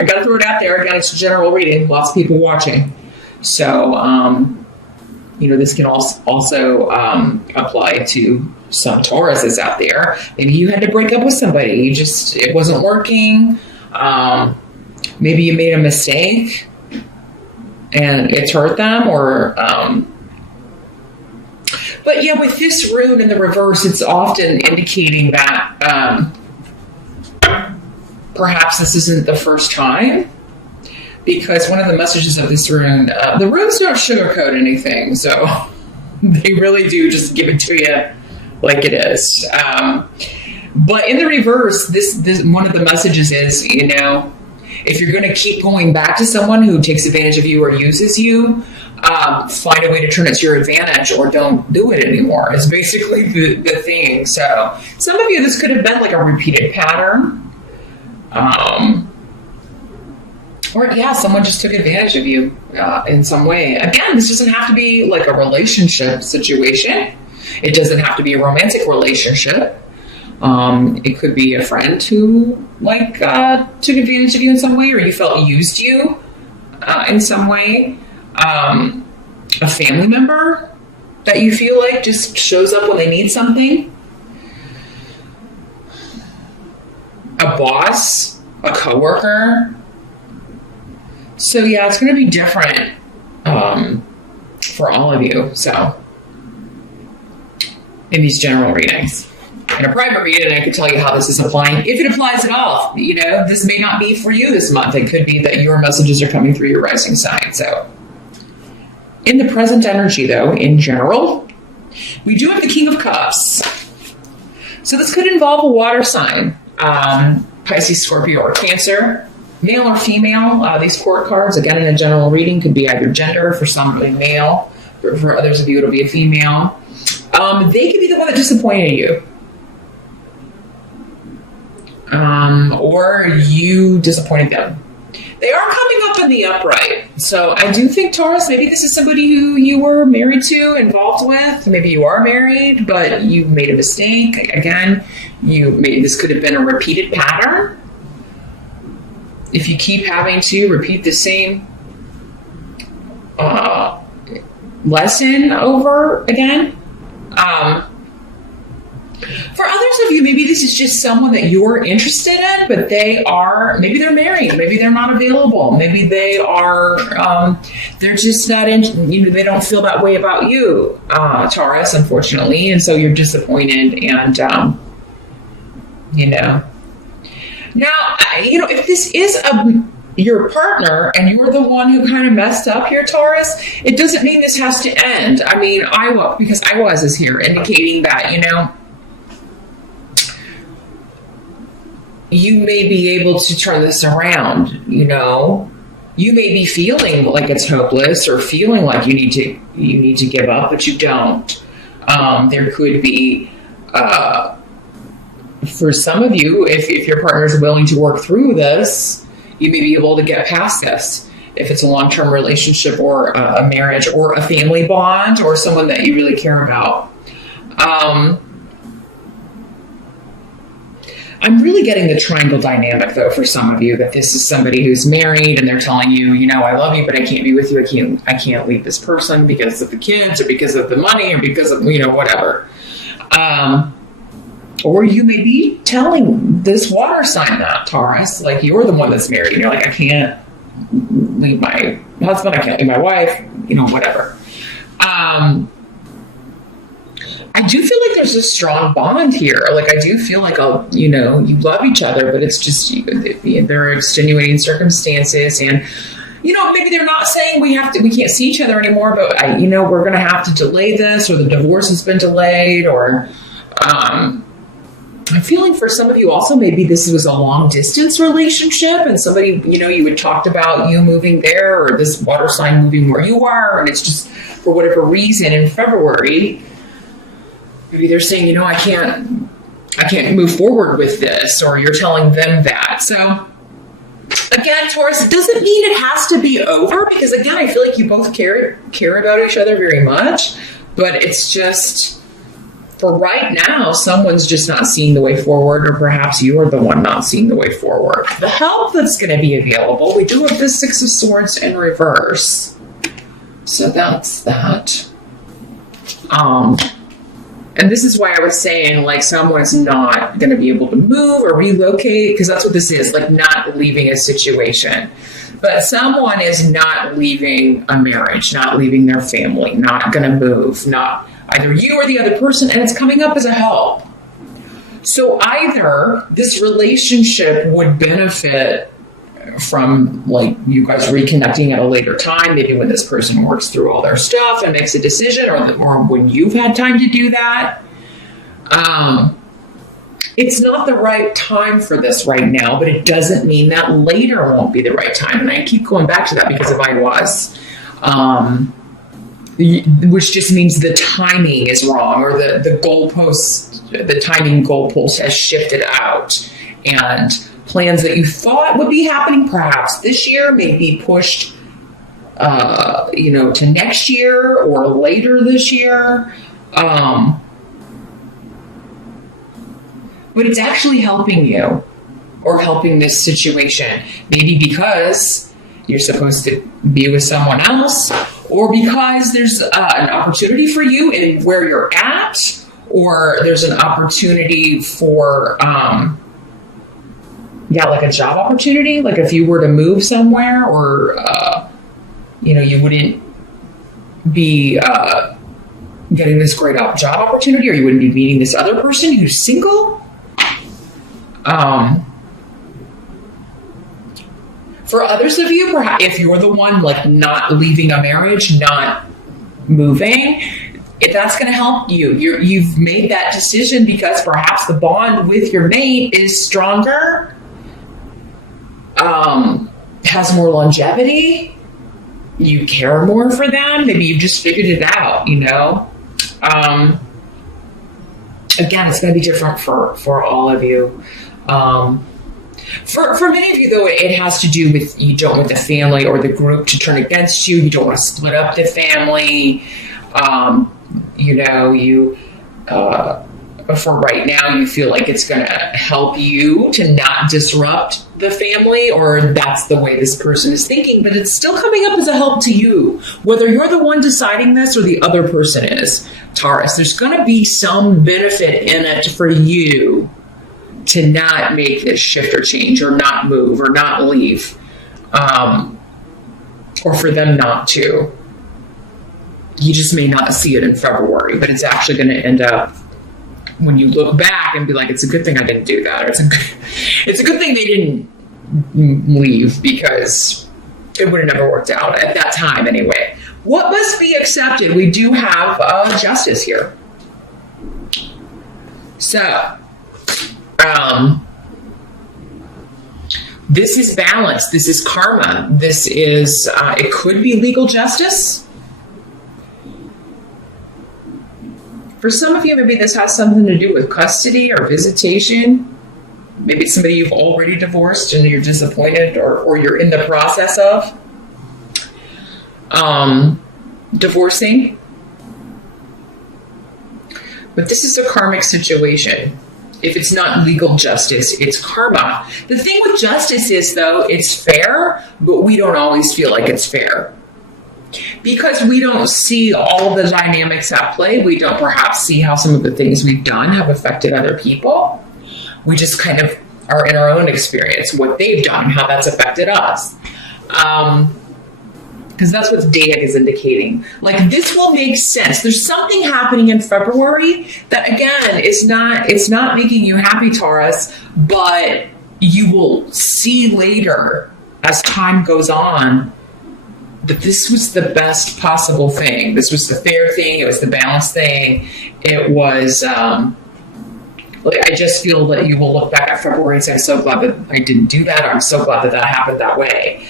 I got to throw it out there. Again, it's a general reading. Lots of people watching. So, this can also apply to some Tauruses out there. Maybe you had to break up with somebody. It wasn't working. Maybe you made a mistake and it's hurt them, but yeah, with this rune in the reverse, it's often indicating that perhaps this isn't the first time, because one of the messages of this rune, the runes don't sugarcoat anything, so they really do just give it to you like it is. But in the reverse, this one of the messages is, if you're going to keep going back to someone who takes advantage of you or uses you, find a way to turn it to your advantage, or don't do it anymore, is basically the thing. So some of you, this could have been like a repeated pattern. Someone just took advantage of you in some way. Again, this doesn't have to be like a relationship situation. It doesn't have to be a romantic relationship. It could be a friend who took advantage of you in some way, or you felt used you in some way. A family member that you feel like just shows up when they need something. A boss, a coworker. So yeah, it's going to be different for all of you. So in these general readings. In a private reading, I could tell you how this is applying, if it applies at all. This may not be for you this month. It could be that your messages are coming through your rising sign. So in the present energy, though, in general, we do have the King of Cups. So this could involve a water sign, Pisces, Scorpio, or Cancer, male or female. These court cards, again, in a general reading, could be either gender. For some, male. For others of you, it'll be a female. They could be the one that disappointed you. Or you disappointed them. They are coming up in the upright. So I do think, Taurus, maybe this is somebody who you were married to, involved with. Maybe you are married, but you made a mistake. Again, this could have been a repeated pattern. If you keep having to repeat the same lesson over again. For others of you, maybe this is just someone that you're interested in, but maybe they're married, maybe they're not available, maybe they are, they're just not they don't feel that way about you, Taurus, unfortunately, and so you're disappointed, and, Now, if this is your partner and you're the one who kind of messed up here, Taurus, it doesn't mean this has to end. I mean, because I is here indicating that, you may be able to turn this around, You may be feeling like it's hopeless, or feeling like you need to give up, but you don't. There could be, for some of you, if your partner is willing to work through this, you may be able to get past this. If it's a long-term relationship, or a marriage, or a family bond, or someone that you really care about. I'm really getting the triangle dynamic, though, for some of you, that this is somebody who's married and they're telling you, I love you, but I can't be with you. I can't leave this person because of the kids, or because of the money, or because of, whatever. Or you may be telling this water sign that, Taurus, like you're the one that's married. You're like, I can't leave my husband. I can't leave my wife, whatever. I do feel like there's a strong bond here. Like, I do feel like, you love each other, but it's just, there are extenuating circumstances, and, maybe they're not saying we can't see each other anymore, but we're going to have to delay this, or the divorce has been delayed, or, I'm feeling for some of you also, maybe this was a long distance relationship, and somebody, you had talked about you moving there, or this water sign moving where you are, and it's just for whatever reason in February, maybe they're saying, I can't move forward with this, or you're telling them that. So again, Taurus, it doesn't mean it has to be over, because again, I feel like you both care about each other very much, but it's just, for right now, someone's just not seeing the way forward, or perhaps you are the one not seeing the way forward. The help that's going to be available, we do have the Six of Swords in reverse. So that's that. And this is why I was saying, like, someone's not going to be able to move or relocate, because that's what this is, like, not leaving a situation. But someone is not leaving a marriage, not leaving their family, not going to move, not either you or the other person, and it's coming up as a help. So either this relationship would benefit from, like, you guys reconnecting at a later time, maybe when this person works through all their stuff and makes a decision, or when you've had time to do that. It's not the right time for this right now, but it doesn't mean that later won't be the right time. And I keep going back to that because of I was, which just means the timing is wrong, or the goalpost, the timing goalpost has shifted out, and plans that you thought would be happening perhaps this year may be pushed, to next year or later this year. But it's actually helping you, or helping this situation. Maybe because you're supposed to be with someone else, or because there's an opportunity for you in where you're at, or there's an opportunity for, like a job opportunity. Like if you were to move somewhere, or, you wouldn't be getting this great job opportunity, or you wouldn't be meeting this other person who's single. For others of you, perhaps if you're the one like not leaving a marriage, not moving, that's going to help you. You've made that decision because perhaps the bond with your mate is stronger, has more longevity. You care more for them. Maybe you've just figured it out, Again, it's going to be different for all of you. For many of you, though, it has to do with you don't want the family or the group to turn against you. You don't want to split up the family. For right now, you feel like it's going to help you to not disrupt the family, or that's the way this person is thinking, but it's still coming up as a help to you. Whether you're the one deciding this or the other person is, Taurus, there's going to be some benefit in it for you to not make this shift or change, or not move, or not leave, or for them not to. You just may not see it in February, but it's actually going to end up when you look back and be like, it's a good thing I didn't do that. Or it's a good thing they didn't leave, because it would have never worked out at that time anyway. What must be accepted? We do have justice here. So, this is balance. This is karma. This is, it could be legal justice. For some of you, maybe this has something to do with custody or visitation. Maybe it's somebody you've already divorced and you're disappointed, or you're in the process of divorcing. But this is a karmic situation. If it's not legal justice, it's karma. The thing with justice is, though, it's fair, but we don't always feel like it's fair. Because we don't see all the dynamics at play. We don't perhaps see how some of the things we've done have affected other people. We just kind of are in our own experience, what they've done, how that's affected us. Because that's what data is indicating. Like, this will make sense. There's something happening in February that, again, it's not making you happy, Taurus, but you will see later as time goes on that this was the best possible thing. This was the fair thing. It was the balanced thing. It was, I just feel that you will look back at February and say, I'm so glad that I didn't do that. Or I'm so glad that happened that way.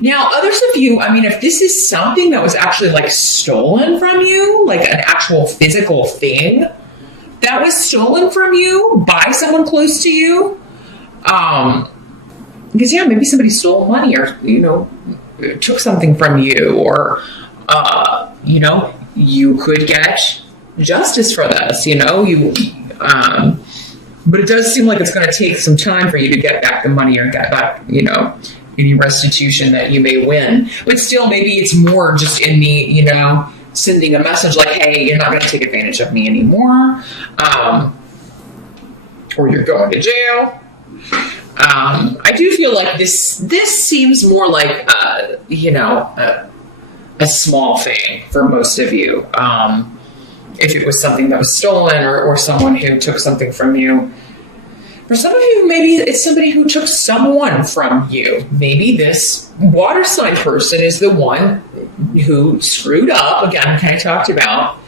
Now, others of you, if this is something that was actually like stolen from you, like an actual physical thing that was stolen from you by someone close to you, because maybe somebody stole money, or, took something from you, or, you could get justice for this, but it does seem like it's going to take some time for you to get back the money or get back, any restitution that you may win. But still, maybe it's more just in the, sending a message like, hey, you're not going to take advantage of me anymore, or you're going to jail. I do feel like this seems more like, a small thing for most of you. If it was something that was stolen or someone who took something from you. For some of you, maybe it's somebody who took someone from you. Maybe this water sign person is the one who screwed up, again, kind of talked about,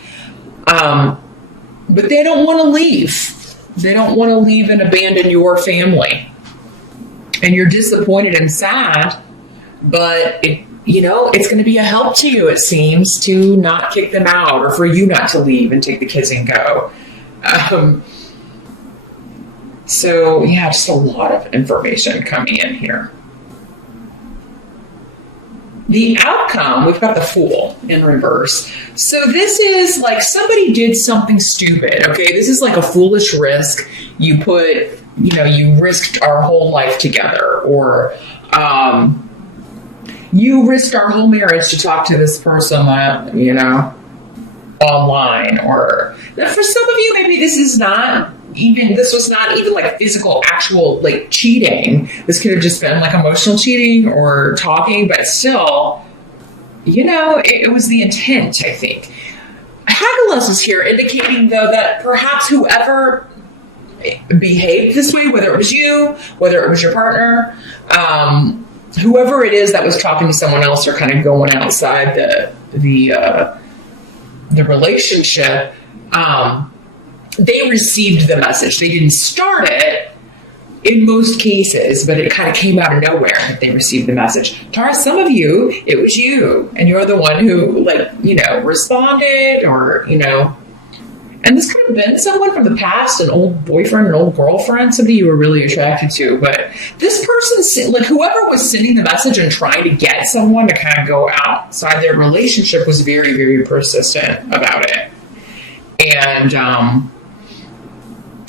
but they don't want to leave. They don't want to leave and abandon your family. And you're disappointed and sad, but it's going to be a help to you, it seems, to not kick them out or for you not to leave and take the kids and go. So, yeah, just a lot of information coming in here. The outcome, we've got the Fool in reverse. So this is like somebody did something stupid, okay? This is like a foolish risk. You put, you risked our whole life together, or you risked our whole marriage to talk to this person, online. Or for some of you, maybe this was not even like physical, actual, like cheating. This could have just been like emotional cheating or talking, but still, it was the intent, I think. Haggelos is here indicating, though, that perhaps whoever behaved this way, whether it was you, whether it was your partner, whoever it is that was talking to someone else or kind of going outside the relationship, they received the message. They didn't start it in most cases, but it kind of came out of nowhere that they received the message. Taurus, some of you, it was you, and you're the one who, responded, or, and this could have been someone from the past, an old boyfriend, an old girlfriend, somebody you were really attracted to. But this person, whoever was sending the message and trying to get someone to kind of go outside their relationship, was very, very persistent about it. And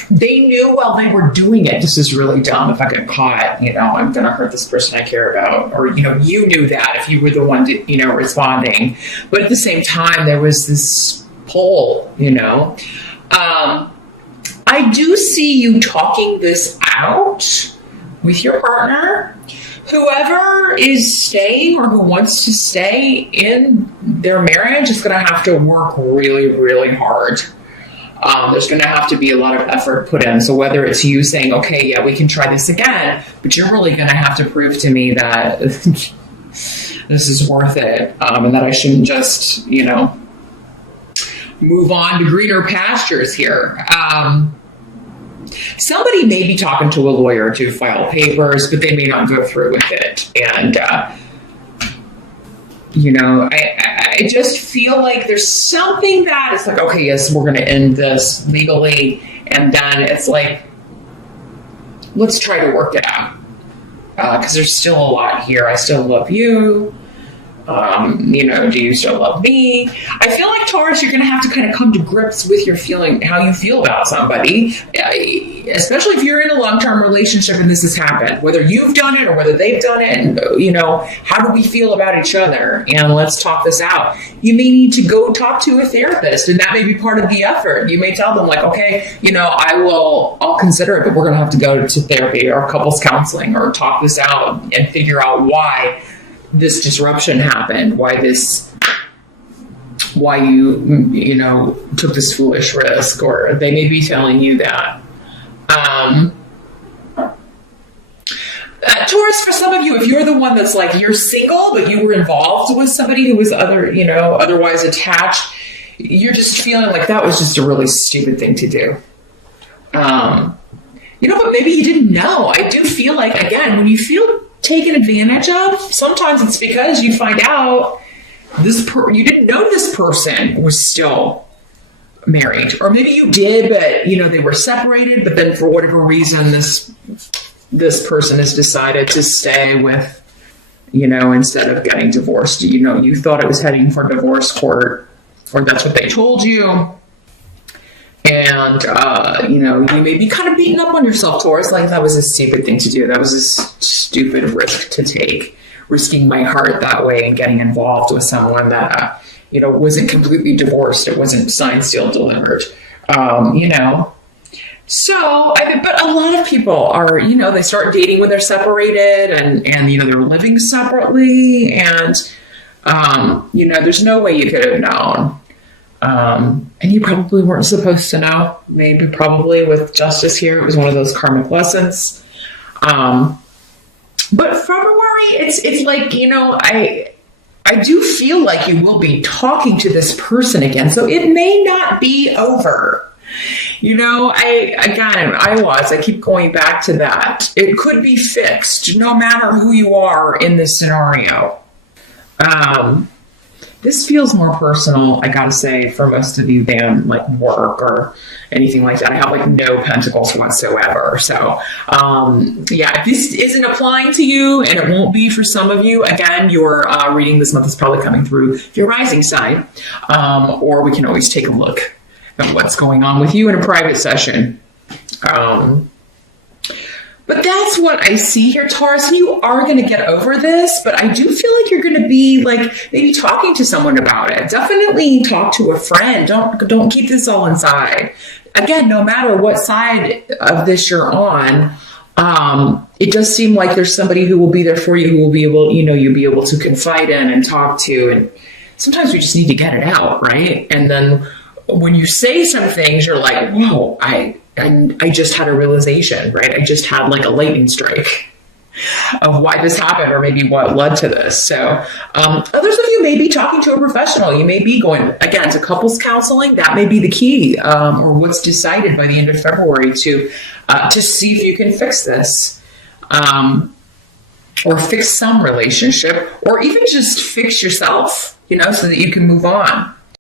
they knew while they were doing it, this is really dumb. If I get caught, I'm going to hurt this person I care about. Or, you knew that if you were the one, responding. But at the same time, there was this pull, I do see you talking this out with your partner. Whoever is staying or who wants to stay in their marriage is going to have to work really, really hard. There's going to have to be a lot of effort put in. So whether it's you saying, okay, yeah, we can try this again, but you're really going to have to prove to me that this is worth it, and that I shouldn't just, move on to greener pastures here. Somebody may be talking to a lawyer to file papers, but they may not go through with it. And, I just feel like there's something that it's like, okay, yes, we're going to end this legally. And then it's like, let's try to work it out. Because there's still a lot here. I still love you. Do you still love me? I feel like, Taurus, you're going to have to kind of come to grips with your feeling, how you feel about somebody, especially if you're in a long-term relationship and this has happened, whether you've done it or whether they've done it. And, how do we feel about each other? And let's talk this out. You may need to go talk to a therapist, and that may be part of the effort. You may tell them, like, okay, I'll consider it, but we're going to have to go to therapy or couples counseling or talk this out and figure out why this disruption happened, why you took this foolish risk, or they may be telling you that. Taurus, for some of you, if you're the one that's like, you're single, but you were involved with somebody who was otherwise attached, you're just feeling like that was just a really stupid thing to do. But maybe you didn't know. I do feel like, again, when you feel taken advantage of, sometimes it's because you find out you didn't know this person was still married, or maybe you did, but they were separated, but then for whatever reason this person has decided to stay with, instead of getting divorced. You thought it was heading for divorce court, or that's what they told you. And, you may be kind of beating up on yourself, Taurus, like that was a stupid thing to do. That was a stupid risk to take, risking my heart that way and getting involved with someone that, wasn't completely divorced. It wasn't signed, sealed, delivered, So, but a lot of people are, they start dating when they're separated and they're living separately. And, there's no way you could have known. And you probably weren't supposed to know. Maybe probably with justice here, it was one of those karmic lessons. But February, it's like, I do feel like you will be talking to this person again. So it may not be over. I keep going back to that. It could be fixed no matter who you are in this scenario. This feels more personal, I gotta say, for most of you than like work or anything like that. I have like no pentacles whatsoever. So, if this isn't applying to you, and it won't be for some of you, again, your reading this month is probably coming through your rising sign, or we can always take a look at what's going on with you in a private session. But that's what I see here, Taurus. You are going to get over this, but I do feel like you're going to be like maybe talking to someone about it. Definitely talk to a friend. Don't keep this all inside. Again, no matter what side of this you're on, it does seem like there's somebody who will be there for you, who will be able, you'll be able to confide in and talk to. And sometimes we just need to get it out, right? And then when you say some things, you're like, whoa, I just had a realization, right? I just had like a lightning strike of why this happened, or maybe what led to this. So others of you may be talking to a professional. You may be going, again, to couples counseling. That may be the key, or what's decided by the end of February to see if you can fix this, or fix some relationship, or even just fix yourself, so that you can move on.